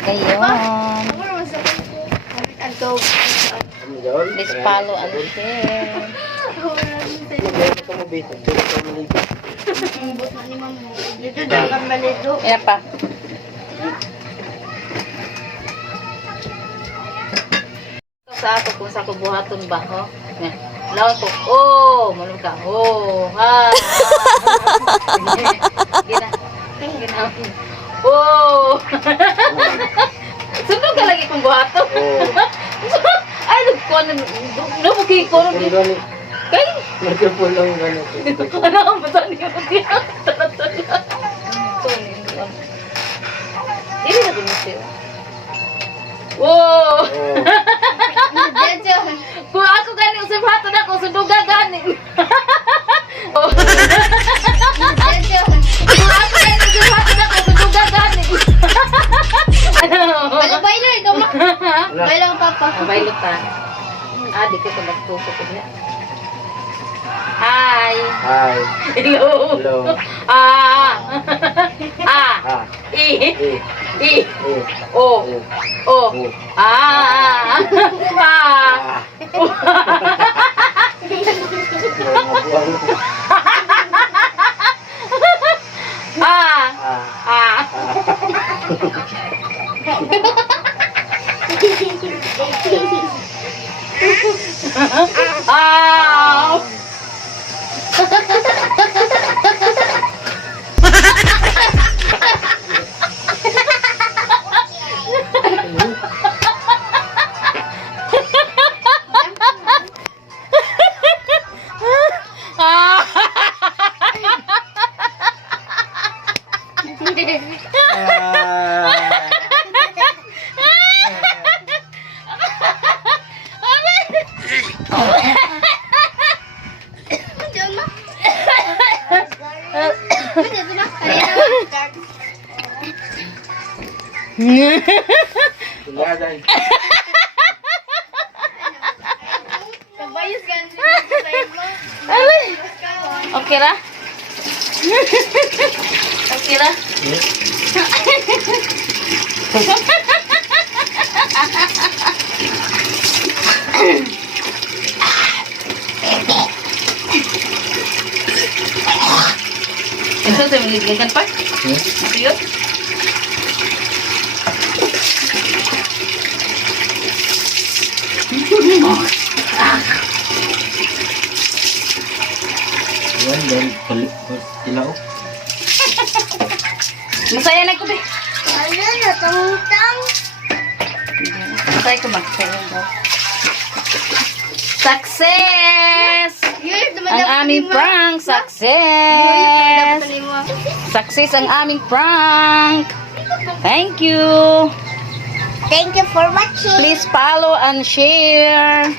gayon. Please follow and share. Yan pa. Sa ato kung sa kubuhaton ba, ho? Yan. Lawan ko, oh, malung ka, oh, ha. Gina. Gina. Oh. Sundog ka lagi kung buhaton. Ay, nagpuki ko. Kay? Nagpul lang gano'n. Dito ka na, basta niyo kaya. Dili na gumisip. Wow! Kung ako gani, usap hato na ko, sunduga gani. Kung ako gani, usap hato na ko, sunduga gani. Bailo, ikaw ma. Bailo ang papa. Bailo ta. Di ko ito magtusok niya. Hi. Hi. Hello. Hello. I. O. Okay ra? Okay ra? Ito sa miligyan pa? Ayun. Yan, dan ilaw. Masaya na ko be. Ano na, tangtang. Masaya ko mag-saya daw. Success! Ang aming prank! Success! Success ang aming prank! Thank you! Thank you for watching. Please follow and share.